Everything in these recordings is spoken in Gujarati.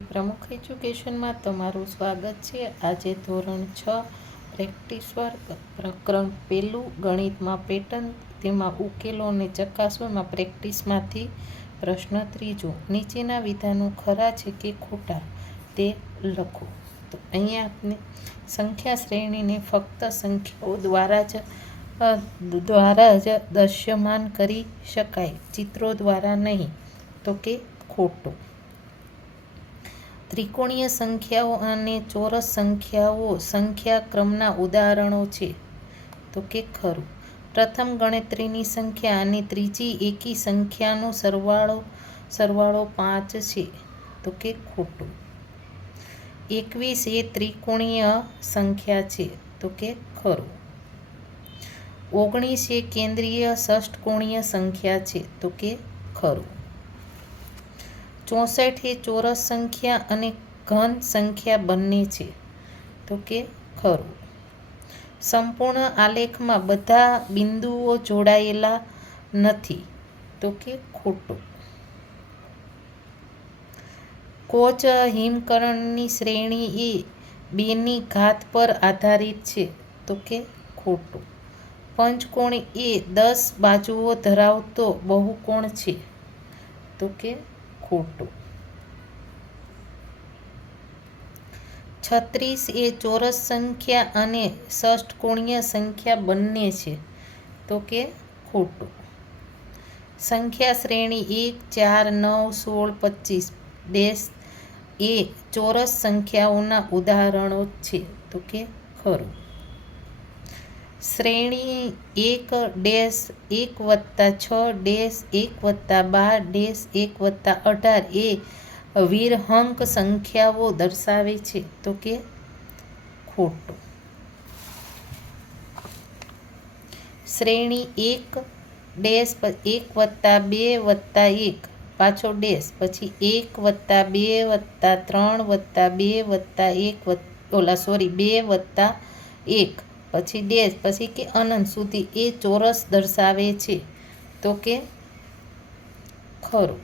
પ્રમુખ એજ્યુકેશનમાં તમારું સ્વાગત છે। આજે ધોરણ 6 પ્રેક્ટિસ વર્ક પ્રકરણ 1 ગણિતમાં પેટર્ન તેમાં ઉકેલોને ચકાસો એમાં પ્રેક્ટિસમાંથી પ્રશ્ન 3 નીચેના વિધાનો ખરા છે કે ખોટા તે લખો। તો અહીંયા આપણે સંખ્યા શ્રેણીને ફક્ત સંખ્યાઓ દ્વારા જ દૃશ્યમાન કરી શકાય, ચિત્રો દ્વારા નહીં। તો કે ખોટું। ત્રિકોણીય સંખ્યાઓ અને ચોરસ સંખ્યાઓ સંખ્યા ક્રમના ઉદાહરણો છે। તો કે ખરું। પ્રથમ ગણતરીની સંખ્યા અને ત્રીજી એકી સંખ્યાનો સરવાળો 5 છે। તો કે ખોટું। 21 એ ત્રિકોણીય સંખ્યા છે। તો કે ખરું। 19 એ કેન્દ્રીય ષષ્ટકોણીય સંખ્યા છે। તો કે ખરું। 64 એ ચોરસ સંખ્યા અને ઘન સંખ્યા બંને છે। તો કે ખરું। સંપૂર્ણ આલેખમાં બધા બિંદુઓ જોડાયેલા નથી। તો કે ખોટું। કોચ હિમકરણની શ્રેણી એ 2 ની ઘાત પર આધારિત છે। તો કે ખોટું। પંચકોણ એ 10 બાજુઓ ધરાવતો બહુકોણ છે। તો કે ખોટું। 36 એ ચોરસ સંખ્યા અને ષષ્ટકોણીય સંખ્યા બંને છે। તો કે ખોટું। સંખ્યા શ્રેણી 1, 4, 9, 16, 25 એ ચોરસ સંખ્યાઓના ઉદાહરણો છે। તો કે ખરું। શ્રેણી 1 1 + 6 1 + 12 1 + 18 એ વિરહંક સંખ્યાઓ દર્શાવે છે। તો કે ખોટું। શ્રેણી 1 1 + 2 + 1 પાછો પછી 1 + 2 + 3 + 2 + 1 પછી કે અનંત સુધી એ ચોરસ દર્શાવે છે। તો કે ખરું।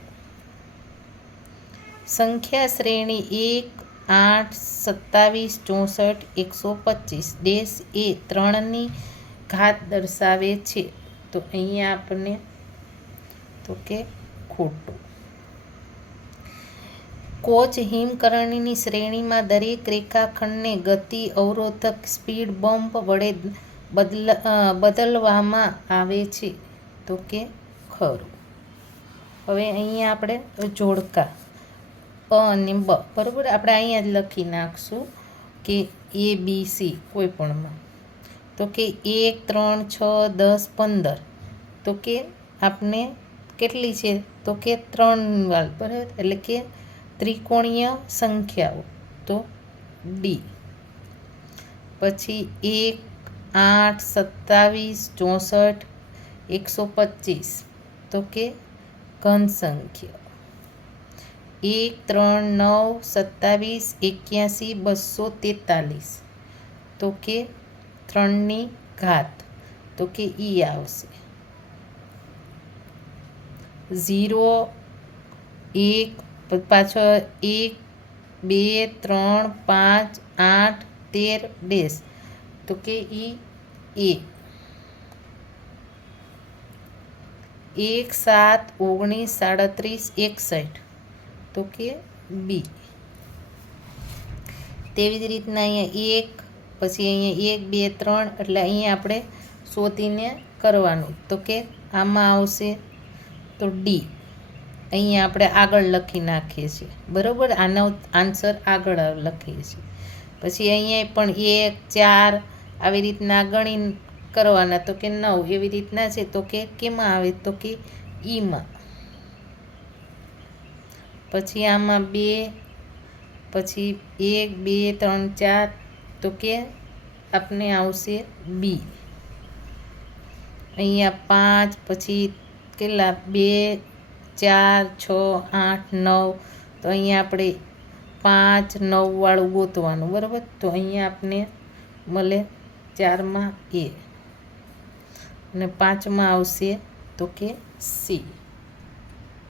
સંખ્યા શ્રેણી 1 8 27 64 125 એ 3 ની ઘાત દર્શાવે છે। તો અહીંયા આપણને તો કે ખોટું। કોચ હિમકરણની શ્રેણીમાં દરેક રેખાખંડને ગતિ અવરોધક સ્પીડ બમ્પ વડે બદલવામાં આવે છે। તો કે ખરું। હવે અહીંયા આપણે જોડકા અ અને બ બરાબર આપણે અહીંયા જ લખી નાખશું કે ABC કોઈ પણમાં। તો કે 1 3 6 10 15 તો કે આપણે કેટલી છે? તો કે 3 વાર બરાબર એટલે કે ત્રિકોણીય સંખ્યાઓ। તો D। પછી 1 8 27 64 125 તો કે ઘન સંખ્યા। 1 3 9 27 81 243 તો કે 3 ની ઘાત। તો કે ઈ આવશે। 0 1 પાછો 1 2 3 5 8 13 તો કે ઈ એ। 1 7 19 37 61 તો કે બી। તેવી જ રીતના અહીંયા 1 પછી અહીંયા 1 2 3 એટલે અહીંયા આપણે શોધીને કરવાનું। તો કે આમાં આવશે તો ડી। અહીંયા આપણે આગળ લખી નાખીએ છીએ બરાબર, આનો આન્સર આગળ લખીએ છીએ। પછી અહીંયા પણ 1 4 આવી રીતના ગણી કરવાના। તો કે 9 એવી રીતના છે। તો કે કેમાં આવે? તો કે ઈમાં। પછી આમાં 2 પછી 1 2 3 4 તો કે આપણે આવશે બી। અહીંયા 5 પછી કેટલા 2 4 6 8 9 તો અહીંયા આપણે 5 9 વાળું ગોતવાનું બરાબર। તો અહીંયા આપણે મળે 4માં એ અને 5માં આવશે તો કે સી।